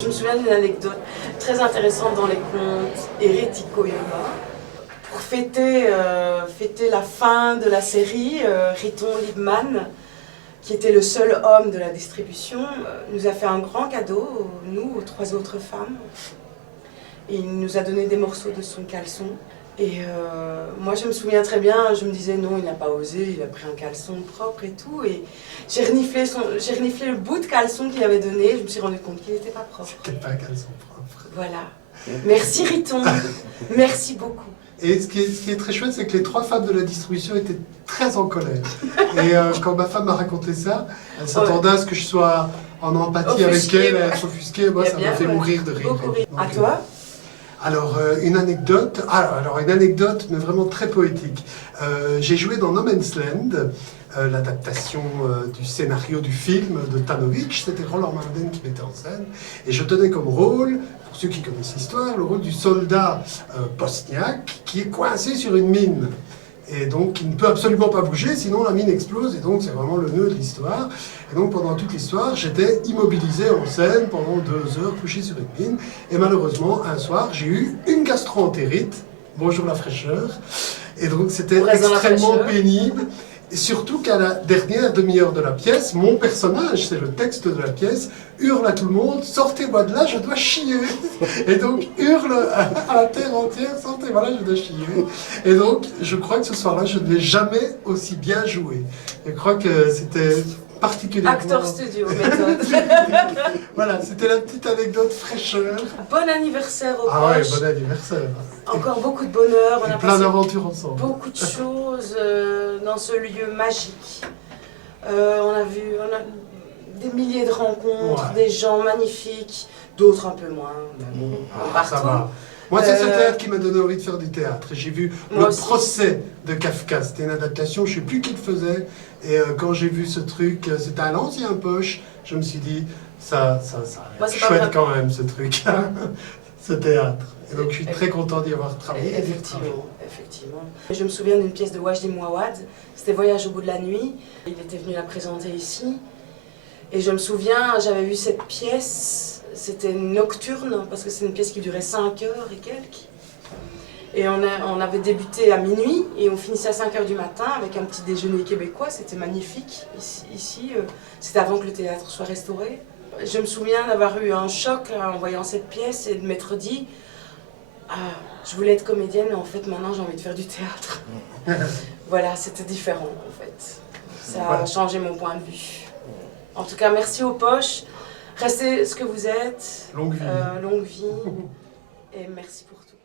Je me souviens d'une anecdote très intéressante dans les contes hérético-yoga. Pour fêter la fin de la série, Riton Liebman, qui était le seul homme de la distribution, nous a fait un grand cadeau, nous, aux 3 autres femmes. Et il nous a donné des morceaux de son caleçon. Et moi je me souviens très bien, je me disais non, il n'a pas osé, il a pris un caleçon propre et tout. Et j'ai reniflé le bout de caleçon qu'il avait donné, je me suis rendu compte qu'il n'était pas propre. C'était pas un caleçon propre. Voilà. Merci Riton, merci beaucoup. Et ce qui est très chouette, c'est que les 3 femmes de la distribution étaient très en colère. Et quand ma femme m'a raconté ça, elle s'attendait à ce que je sois en empathie avec elle, à s'offusquer. Moi, ça m'a fait mourir de rire. Donc, à toi? Alors, une anecdote, mais vraiment très poétique. J'ai joué dans No Man's Land, l'adaptation du scénario du film de Tanovic. C'était Roland Marden qui mettait en scène. Et je tenais comme rôle, pour ceux qui connaissent l'histoire, le rôle du soldat bosniaque qui est coincé sur une mine. Et donc, qui ne peut absolument pas bouger, sinon la mine explose, et donc c'est vraiment le nœud de l'histoire. Et donc, pendant toute l'histoire, j'étais immobilisé en scène pendant 2 heures, couché sur une mine. Et malheureusement, un soir, j'ai eu une gastro-entérite. Bonjour la fraîcheur. Et donc, c'était extrêmement pénible. Et surtout qu'à la dernière demi-heure de la pièce, mon personnage, c'est le texte de la pièce, hurle à tout le monde, sortez-moi de là, je dois chier. Et donc hurle à la terre entière, sortez-moi là, je dois chier. Et donc je crois que ce soir-là, je ne l'ai jamais aussi bien joué. Je crois que c'était particulièrement... Acteur studio, méthode. Voilà, c'était la petite anecdote fraîcheur. Bon anniversaire au Ah ouais, Poche. bon anniversaire. Encore beaucoup de bonheur. On a plein d'aventures ensemble. Beaucoup de choses dans ce lieu magique. On a des milliers de rencontres, des gens magnifiques, d'autres un peu moins, mais bon, partout. Ça va. Moi, c'est ce théâtre qui m'a donné envie de faire du théâtre. J'ai vu le procès de Kafka. C'était une adaptation, je ne sais plus qui le faisait. Et quand j'ai vu ce truc, c'était à l'ancien Poche, je me suis dit, ça chouette quand même, ce truc, ce théâtre. Et donc, je suis très content d'y avoir travaillé. Effectivement. Je me souviens d'une pièce de Wajdi Mouawad, c'était Voyage au bout de la nuit. Il était venu la présenter ici. Et je me souviens, j'avais vu cette pièce, c'était nocturne, parce que c'est une pièce qui durait 5 heures et quelques. Et on avait débuté à minuit et on finissait à 5 heures du matin avec un petit déjeuner québécois, c'était magnifique. Ici, c'était avant que le théâtre soit restauré. Je me souviens d'avoir eu un choc en voyant cette pièce et de m'être dit « Ah, je voulais être comédienne, mais en fait maintenant j'ai envie de faire du théâtre. » Voilà, c'était différent en fait. Ça a changé mon point de vue. En tout cas, merci aux Poches. Restez ce que vous êtes. Longue vie. Longue vie. Et merci pour tout.